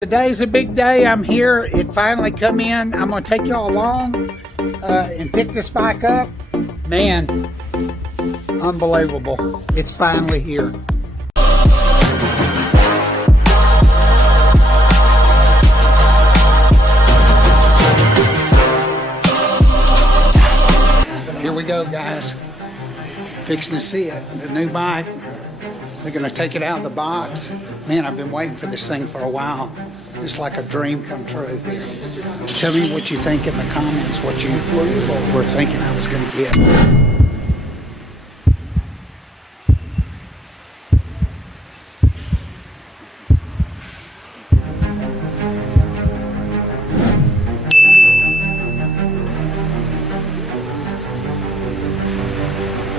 Today's a big day. I'm here. It finally come in. I'm going to take y'all along and pick this bike up. Man, unbelievable. It's finally here. Here we go, guys. Fixing to see it. The new bike. They're going to take it out of the box. Man, I've been waiting for this thing for a while. It's like a dream come true. Tell me what you think in the comments, what you were thinking I was going to get.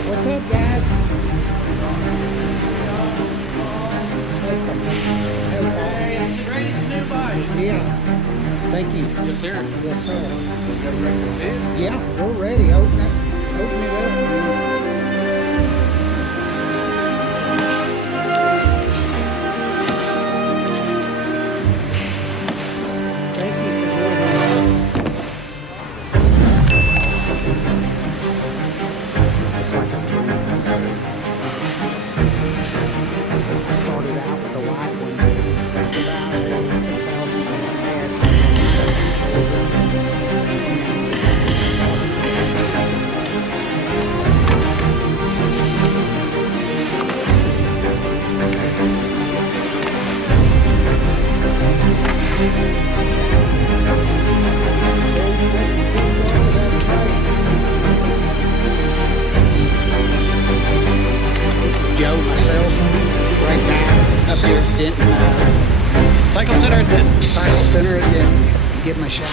What's up, guys? Yeah. Thank you. Yes, sir. Yes, sir. You ready to see it? Yeah, we're ready. Open it up. Thank you for doing that. It's like a dream come true. I started out with the white one. That's about 6,000. Joe, myself, right now, up here at Denton. Cycle Center at Denton. Cycle Center at Denton. Get my shout.